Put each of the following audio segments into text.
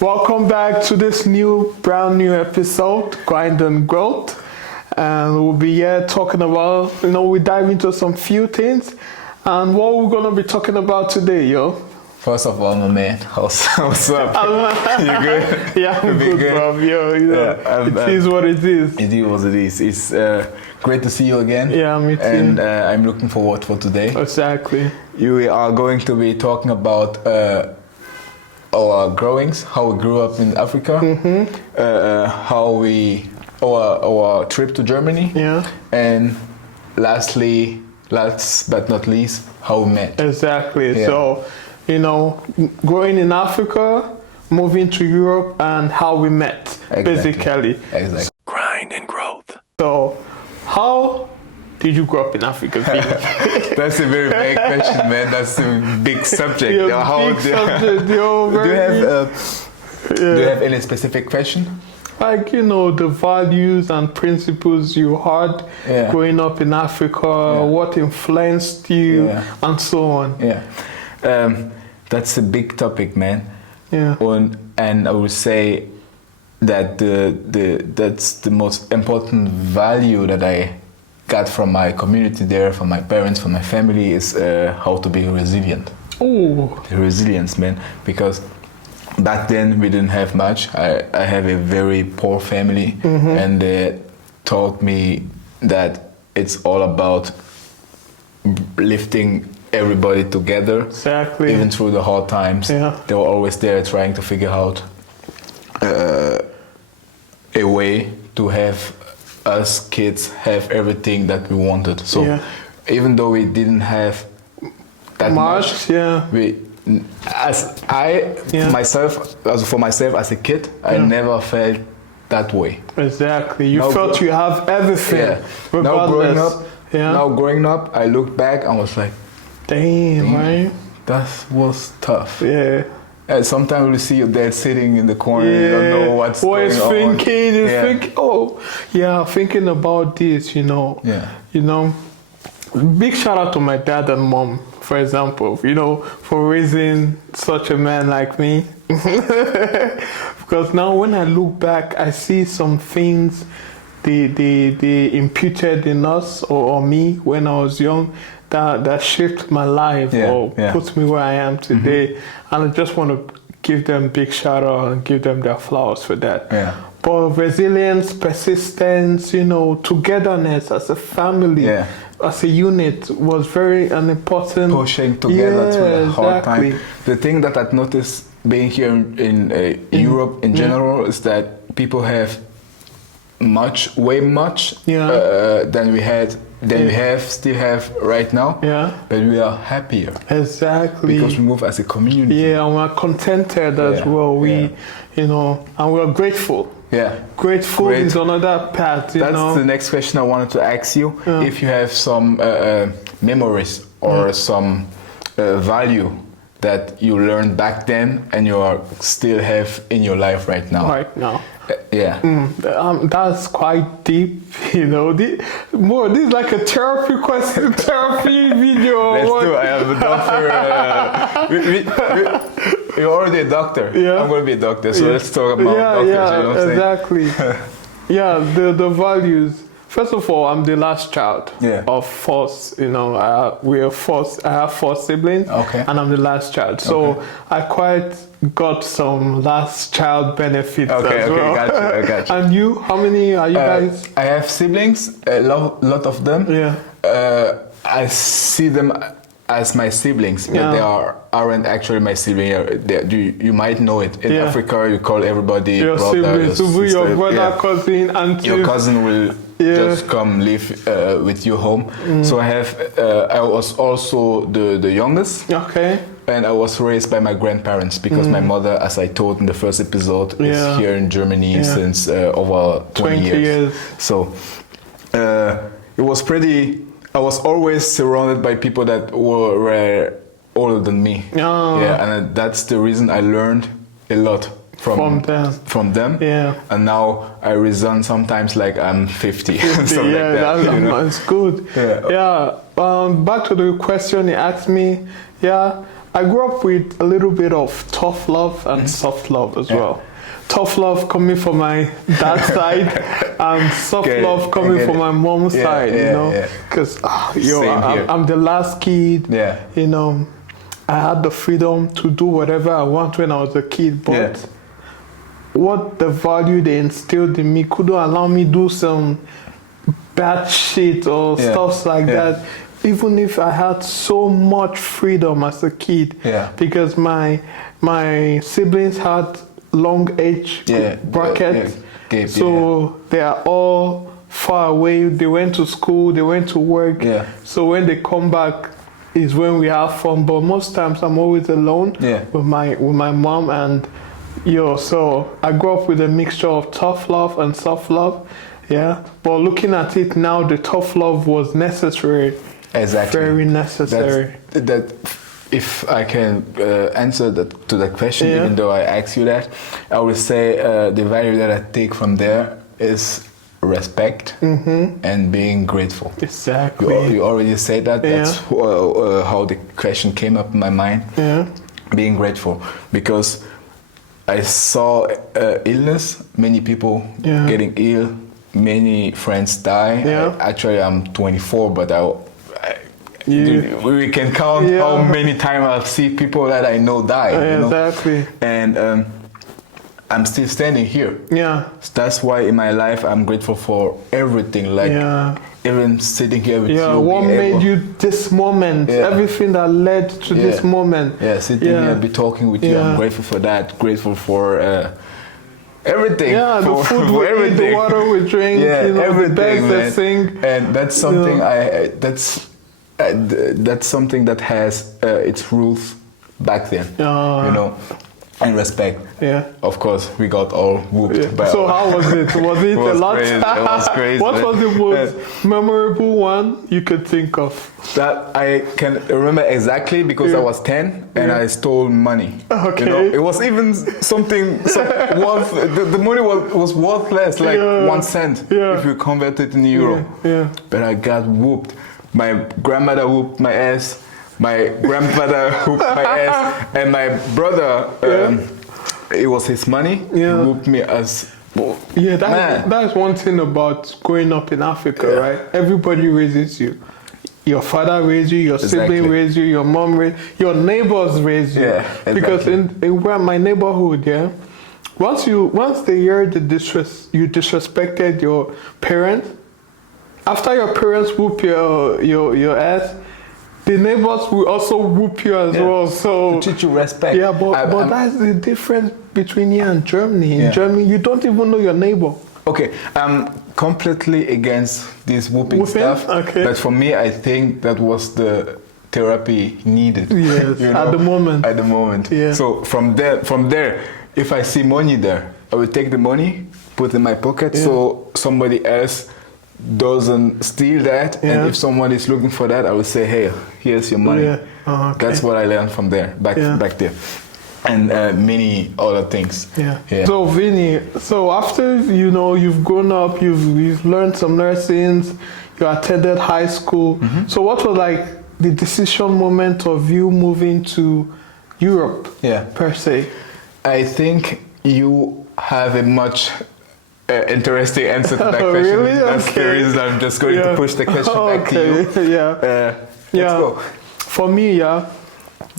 Welcome back to this brand new episode, Grind and Growth. And we'll be here talking about, we dive into some few things. And what we're going to be talking about today, yo? First of all, my man, what's up? You good? Yeah, I'm good, bro. Yo, it is what it is. It is what it is. It's great to see you again. Yeah, me too. And I'm looking forward for today. Exactly. We are going to be talking about our growings, how we grew up in Africa, our trip to Germany, and last but not least, how we met. Exactly. Yeah. So, growing in Africa, moving to Europe, and how we met, basically. Exactly. Grind and growth. So, how did you grow up in Africa? That's a very big question, man. That's a big subject. Do you have any specific question? Like, the values and principles you had growing up in Africa, what influenced you, and so on. Yeah. That's a big topic, man. Yeah. And I would say that that's the most important value that I got from my community there, from my parents, from my family, is how to be resilient. Oh. The resilience, man. Because back then we didn't have much. I have a very poor family, and they taught me that it's all about lifting everybody together. Exactly. Even through the hard times. Yeah. They were always there trying to figure out a way to have us kids have everything that we wanted. So even though we didn't have that much, for myself as a kid, I never felt that way. Exactly. You felt you have everything. Yeah. Now growing up, I look back and was like, damn, right? That was tough. Yeah. And sometimes we see your dad sitting in the corner, you don't know what's going on. Thinking about this, Big shout out to my dad and mom, for example, for raising such a man like me. Because now when I look back, I see some things they imputed in us or me when I was young that shaped my life put me where I am today. And I just want to give them big shout out and give them their flowers for that. Yeah. But resilience, persistence, togetherness as a family, as a unit was very an important. Pushing together through the hard time. The thing that I've noticed being here in Europe in general is that people have way much than we still have right now. Yeah. But we are happier. Exactly. Because we move as a community. Yeah, and we're contented as well. And we're grateful. Yeah. Grateful is another path, That's the next question I wanted to ask you. Yeah. If you have some memories or some value that you learned back then and you still have in your life right now. Right now. That's quite deep, This is like a therapy question, therapy video. Let's do it. I am a doctor. You're already a doctor. Yeah. I'm going to be a doctor, so let's talk about doctors. Exactly. The values. First of all, I'm the last child of four. I have four siblings, and I'm the last child. So I quite got some last child benefits as well. I got you. And you? How many are you guys? I have siblings, a lot of them. Yeah. I see them as my siblings, but they aren't actually my siblings. You might know it. In Africa, you call everybody your brother, siblings. Your brother, cousin, auntie. Your cousin will just come live with you home. So I was also the youngest. Okay. And I was raised by my grandparents because my mother, as I told in the first episode, is here in Germany since over 20 years. So it was pretty. I was always surrounded by people that were older than me. Oh. Yeah, and that's the reason I learned a lot from them. Yeah. And now I reason sometimes like I'm 50. Something like that, that's good. Yeah. Back to the question you asked me. Yeah. I grew up with a little bit of tough love and soft love as well. Tough love coming from my dad's side and soft love coming from my mom's side, you know, because I'm the last kid, you know, I had the freedom to do whatever I want when I was a kid, but what the value they instilled in me couldn't allow me to do some bad shit or stuff like that, even if I had so much freedom as a kid, because my siblings had long age bracket, so they are all far away. They went to school, they went to work, so when they come back is when we have fun, but most times I'm always alone with my mom. And so I grew up with a mixture of tough love and soft love, but looking at it now, the tough love was necessary, very necessary. That if I can answer to that question, even though I asked you that, I would say the value that I take from there is respect and being grateful. Exactly. You already said that. That's how the question came up in my mind. Being grateful, because I saw illness, many people getting ill, many friends die. Actually, I'm 24, but we can count how many times I see people that I know die. You know? Exactly. And I'm still standing here. So that's why in my life I'm grateful for everything. Like even sitting here with you. What made you this moment? Everything that led to this moment. Sitting here, be talking with you. I'm grateful for that. Grateful for everything. The food we eat, the water we drink. Everything, the beds that sing. And that's something that's something that has its roots back then. You know. And respect. Of course, we got all whooped. So how was it? Was it a lot? Crazy. It was crazy. What was the most memorable one you could think of? That I can remember exactly, because I was 10 and I stole money. Okay. You know, it was even something worth. The money was worthless, like 1 cent if you convert it in euro. But I got whooped. My grandmother whooped my ass. My grandfather whooped my ass, and my brother, it was his money. He whooped me as that's one thing about growing up in Africa, right? Everybody raises you. Your father raised you, your sibling raised you, your mom raised you, your neighbors raised you. Because in my neighborhood, once they hear you disrespected your parents, after your parents whoop your ass, the neighbors will also whoop you as well. So to teach you respect. But that's the difference between here and Germany. In Germany, you don't even know your neighbor. Okay, I'm completely against this whooping stuff. But for me, I think that was the therapy needed. Yes, you know? At the moment. So from there, if I see money there, I will take the money, put it in my pocket, so somebody else doesn't steal that. And if someone is looking for that, I will say, hey, here's your money. That's what I learned from there, back there. And many other things. So Vinny, after you've grown up, you've learned some lessons, you attended high school. So what was like the decision moment of you moving to Europe per se? I think you have a much interesting answer to that question. Really? That's the reason I'm just going to push the question back to you. Let's go. For me,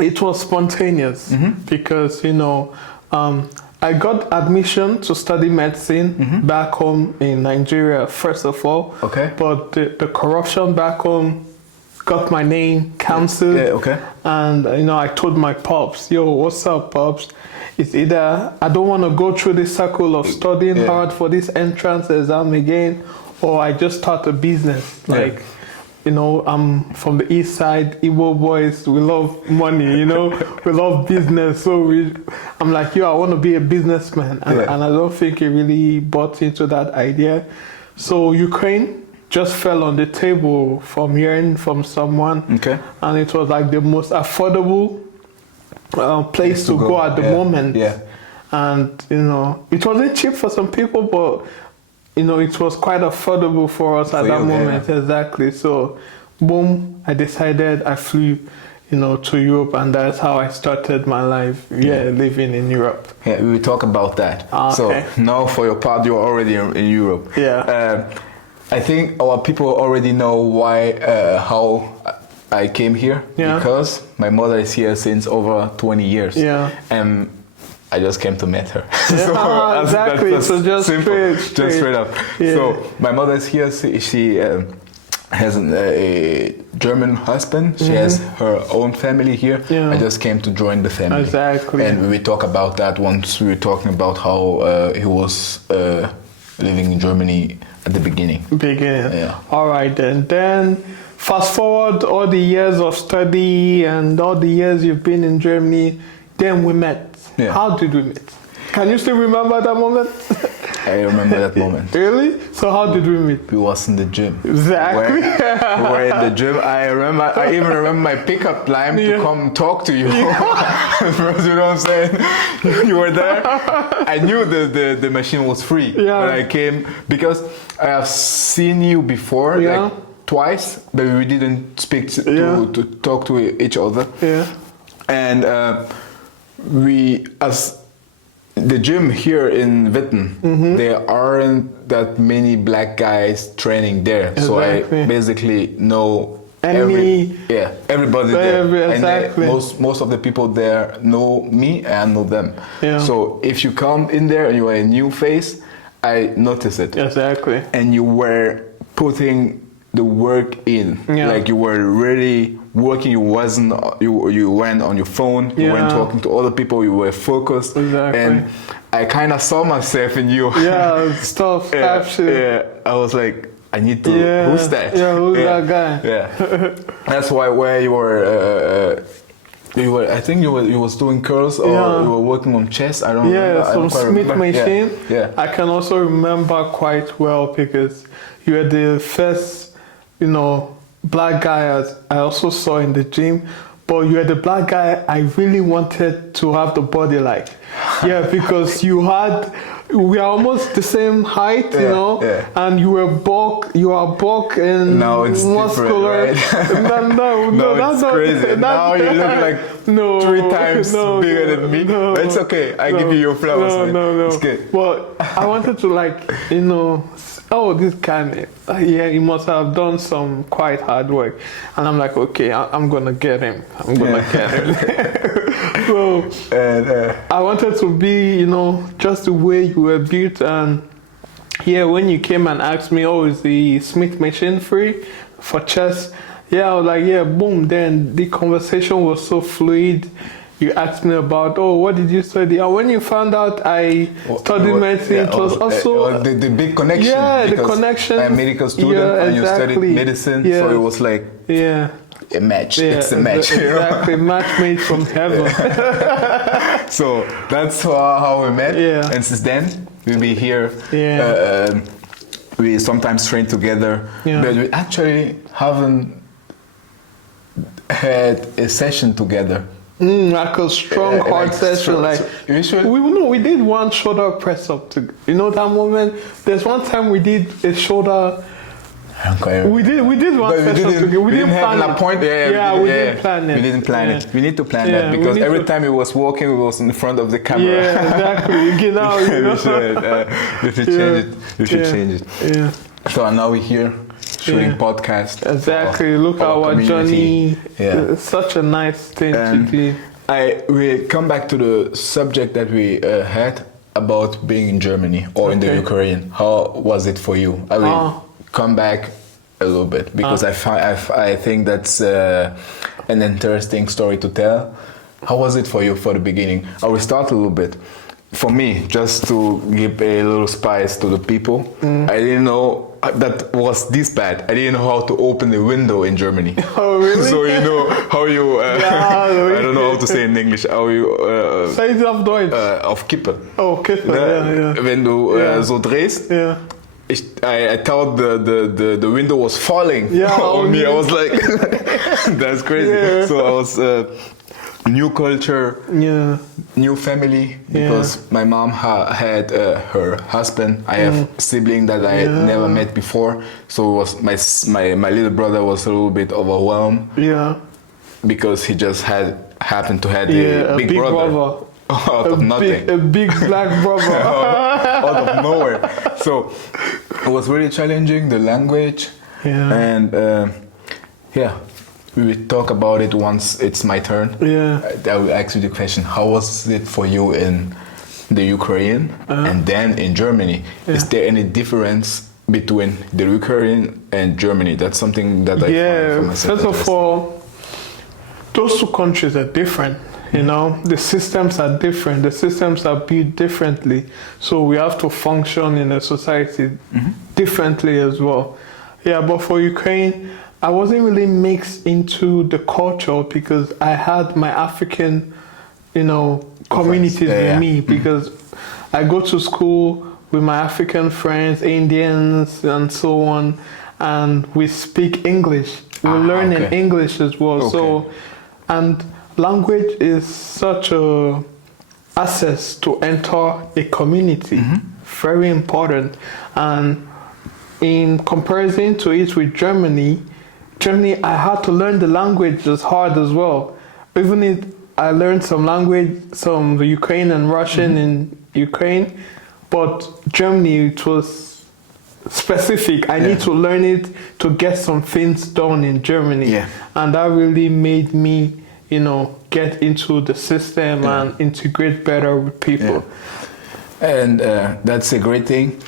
it was spontaneous because I got admission to study medicine back home in Nigeria first of all. But the corruption back home got my name cancelled. And I told my pops, yo, what's up, pops? It's either I don't want to go through this cycle of studying hard for this entrance exam again, or I just start a business. I'm from the east side, Igbo boys, we love money, we love business. So I'm like, I want to be a businessman. And I don't think he really bought into that idea. So Ukraine just fell on the table from hearing from someone. And it was like the most affordable place to go at the moment. And it wasn't cheap for some people, but it was quite affordable for us at that moment. Exactly. So boom, I decided, I flew. to Europe, and that's how I started my life. Living in Europe. Yeah, we will talk about that. Okay. So now for your part, you're already in Europe. Yeah. I think our people already know why, how I came here. Yeah. Because my mother is here since over 20 years. Yeah. And I just came to meet her. Yeah, exactly. That's so just simple, straight. Just straight up. Yeah. So my mother is here. She has a German husband. She has her own family here. Yeah. I just came to join the family. Exactly. And we talk about that once we were talking about how he was living in Germany at the beginning. Yeah. All right then. Then fast forward all the years of study and all the years you've been in Germany. Then we met. Yeah. How did we meet? Can you still remember that moment? I remember that moment. Really? So how did we meet? We was in the gym. Exactly. We were in the gym. I even remember my pickup line to come talk to you. First, you know what I'm saying? You were there. I knew the machine was free. Yeah. But I came because I have seen you before, like twice, but we didn't speak to talk to each other. Yeah. And we, as the gym here in Witten, there aren't that many black guys training there. Exactly. So I basically know everybody there. Exactly. And most of the people there know me and I know them. Yeah. So if you come in there and you are a new face, I notice it. Exactly. And you were putting the work in. Yeah. Like you were really working. You weren't on your phone. You weren't talking to other people. You were focused. Exactly. And I kind of saw myself in you. Yeah, stuff. Absolutely. Yeah, I was like, I need to. Who's that? Yeah, who's that guy? Yeah. That's where you were. I think you was doing curls or you were working on chest. I don't remember. Yeah, some Smith machine. Yeah. I can also remember quite well because you were the first, black guy I also saw in the gym. But you were the black guy I really wanted to have the body like. Yeah, because we are almost the same height, and you are bulk and now it's muscular. Different, right? no, that's crazy. Now you look like 3 times bigger than me. But it's okay. I give you your flowers. No. It's good. Well, I wanted to this guy, he must have done some quite hard work. And I'm like, okay, I'm going to get him. So I wanted to be, just the way you were built. And when you came and asked me, is the Smith machine free for chest? Yeah, I was like, boom. Then the conversation was so fluid. You asked me about, what did you study? And when you found out I studied medicine, it was also... the big connection. Yeah, the connection. I'm a medical student and you studied medicine, so it was like a match. It's a match. Exactly, match made from heaven. So that's how we met. Yeah. And since then, we'll be here. Yeah. We sometimes train together, but we actually haven't had a session together. Like a strong hard session. We did one shoulder press up to, that moment. There's one time we did a shoulder. We did one session together. We didn't plan an appointment. We didn't plan it. We didn't plan it. We need to plan that because every time he was walking, we was in front of the camera. Yeah, exactly. We should change it. We should change it. Yeah. So now we're here shooting podcast. Exactly. Look at our journey. Yeah. It's such a nice thing to do. We come back to the subject that we had about being in Germany or in the Ukraine. How was it for you? I will come back a little bit because I think that's an interesting story to tell. How was it for you for the beginning? I will start a little bit. For me, just to give a little spice to the people, I didn't know that was this bad. I didn't know how to open the window in Germany. Oh, really? So how you, I don't know how to say in English, how you... Say it auf Deutsch. Auf Kippe. Oh, Kippe, Wenn du so drehst, I thought the window was falling on me. I was like, that's crazy. Yeah. So I was... new culture, new family, because my mom had her husband. I have a sibling that I never met before, so it was my little brother was a little bit overwhelmed. because he just happened to have a big brother. Out of nothing. A big black brother. Out of nowhere. So it was really challenging, the language. Yeah. And we will talk about it once it's my turn. Yeah. I will ask you the question, how was it for you in the Ukraine and then in Germany? Yeah. Is there any difference between the Ukraine and Germany? That's something that I find for myself. First of all, those two countries are different. You know, the systems are different. The systems are built differently. So we have to function in a society differently as well. Yeah, but for Ukraine, I wasn't really mixed into the culture because I had my African, communities with me because I go to school with my African friends, Indians and so on, and we speak English. We learn in English as well. Okay. So, and language is such a access to enter a community, very important. And in comparison to it with Germany, I had to learn the language as hard as well. Even if I learned some language, some Ukrainian and Russian in Ukraine, but Germany, it was specific. I need to learn it to get some things done in Germany. Yeah. And that really made me get into the system and integrate better with people. Yeah. And that's a great thing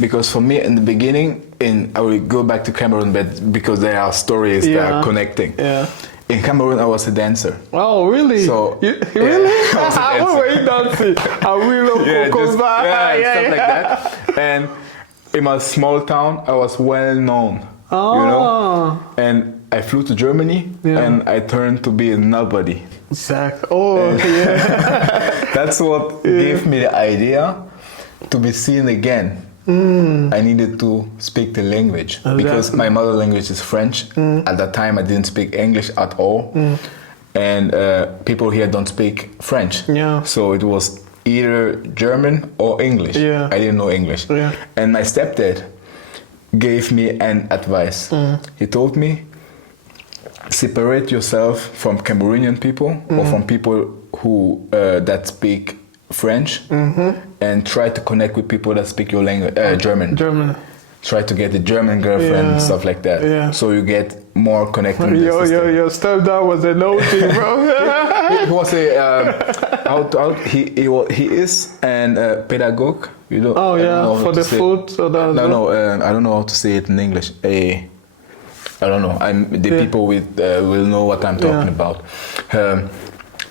because for me in the beginning, I will go back to Cameroon, but because there are stories that are connecting. Yeah. In Cameroon, I was a dancer. Oh, really? So, really? What were you dancing? Stuff like that. And in my small town, I was well known. And I flew to Germany and I turned to be a nobody. Exactly. Oh, That's what gave me the idea to be seen again. I needed to speak the language because my mother language is French. At that time, I didn't speak English at all. And people here don't speak French. Yeah. So it was either German or English. Yeah. I didn't know English. Yeah. And my stepdad gave me an advice. He told me, separate yourself from Cameroonian people or from people who that speak French and try to connect with people that speak your language, German. Try to get a German girlfriend and stuff like that. Yeah. So you get more connected. Your stepdad was an OG, bro. He was a he is an pedagogue. You know. Oh yeah, for the food. So no, I don't know how to say it in English. I don't know. People will know what I'm talking about.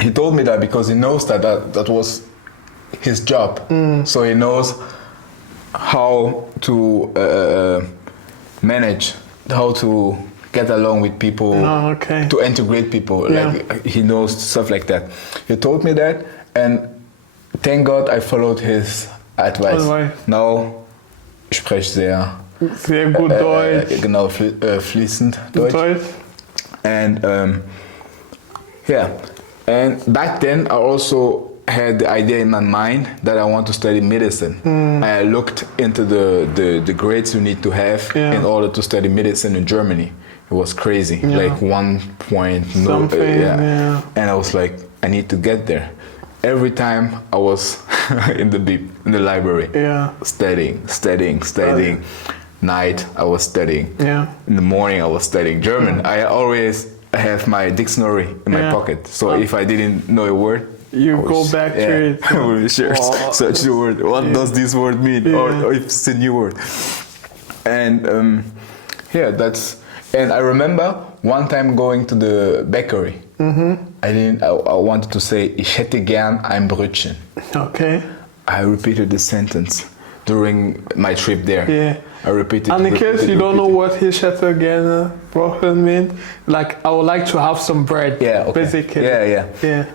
He told me that because he knows that was his job. So he knows how to manage, how to get along with people, to integrate people. Like he knows stuff like that. He told me that, and thank God I followed his advice. Now spreche sehr gut Deutsch. Genau, fließend Deutsch. And and back then I also had the idea in my mind that I want to study medicine. I looked into the grades you need to have in order to study medicine in Germany. It was crazy, like 1 point something. And I was like, I need to get there. Every time I was in the library, studying. Night I was studying. In the morning I was studying German. I always have my dictionary in my pocket. So if I didn't know a word, you go back to it. I will search the word. What does this word mean? Or if it's a new word. And and I remember one time going to the bakery. I wanted to say, ich hätte gern ein Brötchen. Okay. I repeated the sentence during my trip there. I repeated. And in case you don't know what ich hätte gerne Brötchen means, like I would like to have some bread. Basically. Yeah.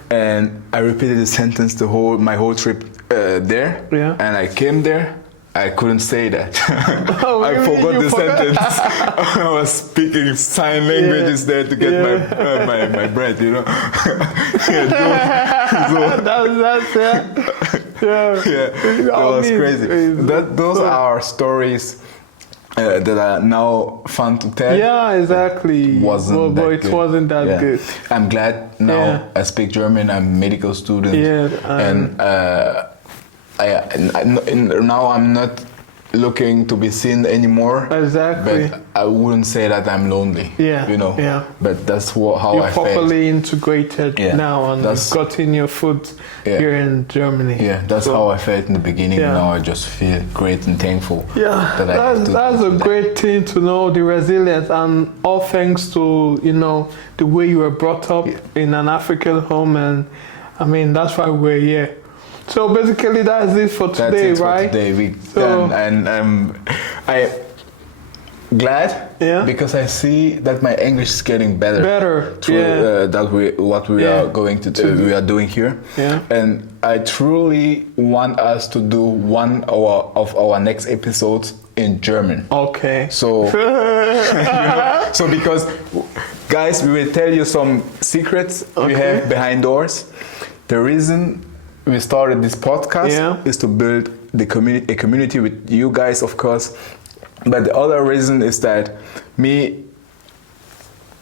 And I repeated the sentence my whole trip there. And I came there. I couldn't say that. I forgot the sentence. I was speaking sign languages there to get my bread, you know. It was crazy. Those are stories that are now fun to tell. Yeah, exactly. Wasn't that good. I'm glad now I speak German. I'm a medical student. Yeah, and now I'm not looking to be seen anymore. Exactly. But I wouldn't say that I'm lonely. Yeah. You know. Yeah. But that's how you're I felt. You're properly integrated now, and you've gotten your foot here in Germany. Yeah, that's how I felt in the beginning. Now I just feel great and thankful. Yeah, that's a great thing to know, the resilience, and all thanks to the way you were brought up in an African home, and I mean that's why we're here. So basically, that's it for today, right? That's it for today. And I glad because I see that my English is getting better through what we are going to do. We are doing here. Yeah. And I truly want us to do one of our next episodes in German. Okay. So so because guys, we will tell you some secrets we have behind doors. The reason we started this podcast is to build a community with you guys, of course. But the other reason is that me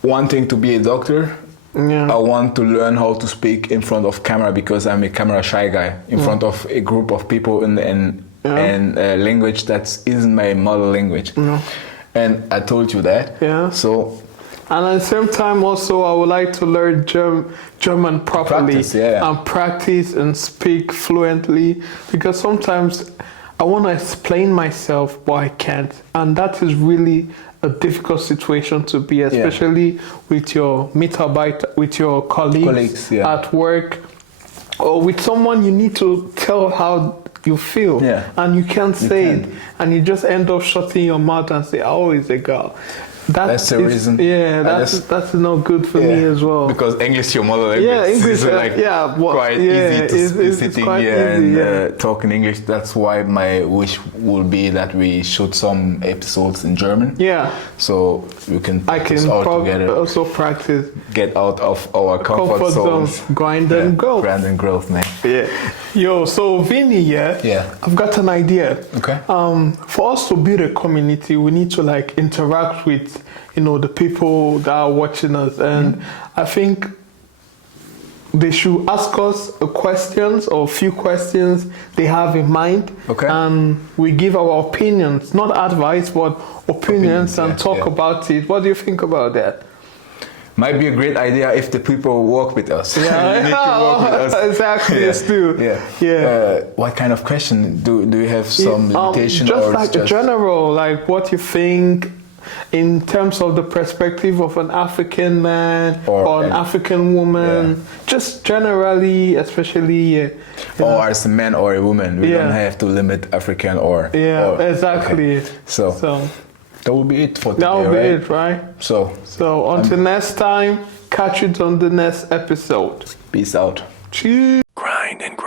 wanting to be a doctor, I want to learn how to speak in front of camera because I'm a camera shy guy. In front of a group of people in a language that isn't my mother language. And I told you that. Yeah. So. And at the same time, also, I would like to learn German properly and practice and speak fluently, because sometimes I want to explain myself, but I can't. And that is really a difficult situation to be, especially with your Mitarbeiter, with your colleagues at work, or with someone you need to tell how you feel, and you can't say it, and you just end up shutting your mouth and say, "Oh, it's a girl." That's the reason. Yeah, that's not good for me as well. Because English is your mother language. Yeah, English is quite easy to be sitting here and talking English. That's why my wish will be that we shoot some episodes in German. Yeah. So we can practice together. Also practice. Get out of our comfort zones. Grind and growth. Grind and growth, man. Yeah. Yo, so Vinny, I've got an idea. Okay. For us to build a community, we need to interact with the people that are watching us, and I think they should ask us a few questions they have in mind, and we give our opinions, not advice, but opinions and talk about it. What do you think about that? Might be a great idea if the people work with us. Yeah, you need to work with us. Exactly. Yes, too. What kind of question do you have? Some limitation just general, what you think in terms of the perspective of an African man or an African woman, just generally, especially. Or as a man or a woman, we don't have to limit African or. Yeah, exactly. Okay. So that will be it for today. That will be it, right? So until next time, catch you on the next episode. Peace out. Cheers. Grind and